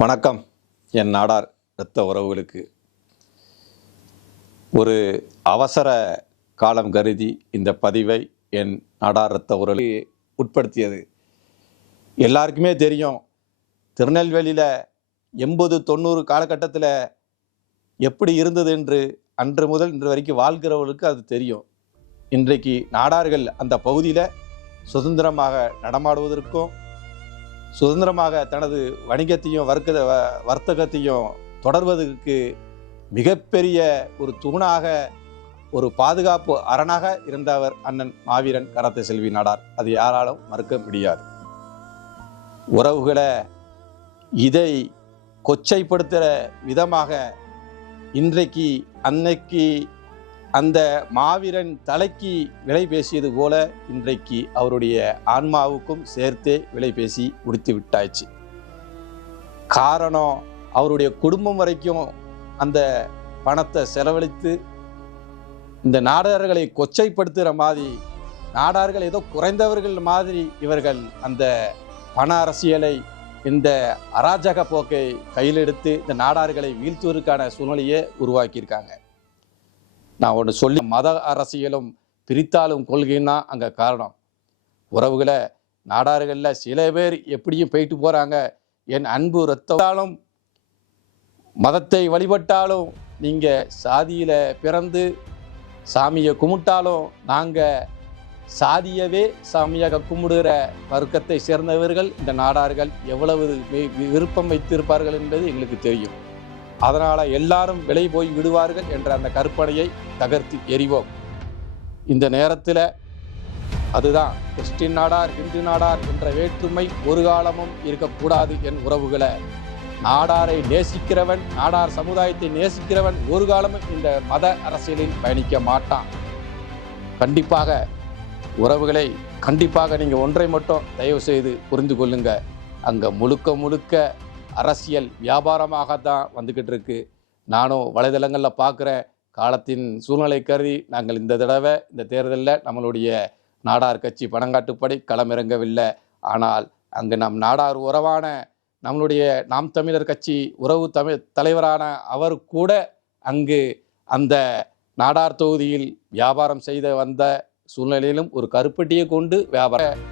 வணக்கம். என் நாடார் இரத்த உறவுகளுக்கு. ஒரு அவசர காலம் கருதி இந்த பதிவை என் நாடார் இரத்த உறவு உட்படுத்தியது. எல்லாருக்குமே தெரியும் திருநெல்வேலியில் எண்பது தொண்ணூறு காலகட்டத்தில் எப்படி இருந்தது என்று அன்று முதல் இன்று வரைக்கும் வாழ்கிறவர்களுக்கு அது தெரியும். இன்றைக்கு நாடார்கள் அந்த பகுதியில் சுதந்திரமாக நடமாடுவதற்கும் சுதந்திரமாக தனது வணிகத்தையும் வர்க்க வ- வர்த்தகத்தையும் தொடர்வதற்கு மிகப்பெரிய ஒரு தூணாக ஒரு பாதுகாப்பு அரணாக இருந்தவர் அண்ணன் மாவீரன் கரத்த செல்வி நாடார். அது யாராலும் மறுக்க முடியாது. உறவுகளை இதை கொச்சைப்படுத்துகிற விதமாக இன்றைக்கு அன்னைக்கு அந்த மாவீரன் தலைக்கு விலை பேசியது போல இன்றைக்கு அவருடைய ஆன்மாவுக்கும் சேர்த்தே விலை பேசி முடித்து விட்டாச்சு. காரணம் அவருடைய குடும்பம் வரைக்கும் அந்த பணத்தை செலவழித்து இந்த நாடார்களை கொச்சைப்படுத்துகிற மாதிரி நாடார்கள் ஏதோ குறைந்தவர்கள் மாதிரி இவர்கள் அந்த பண அரசியலை இந்த அராஜக போக்கை கையில் எடுத்து இந்த நாடார்களை வீழ்த்துவதற்கான சூழ்நிலையை உருவாக்கியிருக்காங்க. நான் ஒன்று சொல்லி மத அரசியலும் பிரித்தாளும் கொள்கைன்னா அங்கே காரணம். உறவுகளை நாடார்களில் சில பேர் எப்படியும் போயிட்டு போகிறாங்க என் அன்பு ரத்தாலும் மதத்தை வழிபட்டாலும் நீங்கள் சாதியில் பிறந்து சாமியை கும்பிட்டாலும் நாங்கள் சாதியவே சாமியாக கும்பிடுகிற வர்க்கத்தை சேர்ந்தவர்கள் இந்த நாடார்கள் எவ்வளவு விருப்பம் வைத்திருப்பார்கள் என்பது எங்களுக்கு தெரியும். அதனால் எல்லாரும் விலை போய் விடுவார்கள் என்ற அந்த கற்பனையை தகர்த்து எறிவோம். இந்த நேரத்தில் அதுதான் கிறிஸ்டின் நாடார் இந்து நாடார் என்ற வேற்றுமை ஒரு காலமும் இருக்கக்கூடாது என் உறவுகளை. நாடாரை நேசிக்கிறவன் நாடார் சமுதாயத்தை நேசிக்கிறவன் ஒரு காலமும் இந்த மத அரசியலில் பயணிக்க மாட்டான். கண்டிப்பாக உறவுகளை கண்டிப்பாக நீங்கள் ஒன்றை மட்டும் தயவு செய்து புரிந்து கொள்ளுங்க. அங்கே முழுக்க முழுக்க அரசியல் வியாபாரமாக தான் வந்துக்கிட்டு இருக்கு. நானும் வலைதளங்களில் பார்க்குறேன் காலத்தின் சூழ்நிலை கருதி நாங்கள் இந்த தடவை இந்த தேர்தலில் நம்மளுடைய நாடார் கட்சி பணங்காட்டுப்படி களமிறங்கவில்லை. ஆனால் அங்கு நம் நாடார் உறவான நம்மளுடைய நாம் தமிழர் கட்சி உறவு தமிழ் தலைவரான அவர் கூட அங்கு அந்த நாடார் தொகுதியில் வியாபாரம் செய்த வந்த சூழ்நிலையிலும் ஒரு கருப்பட்டியை கொண்டு வியாபாரம்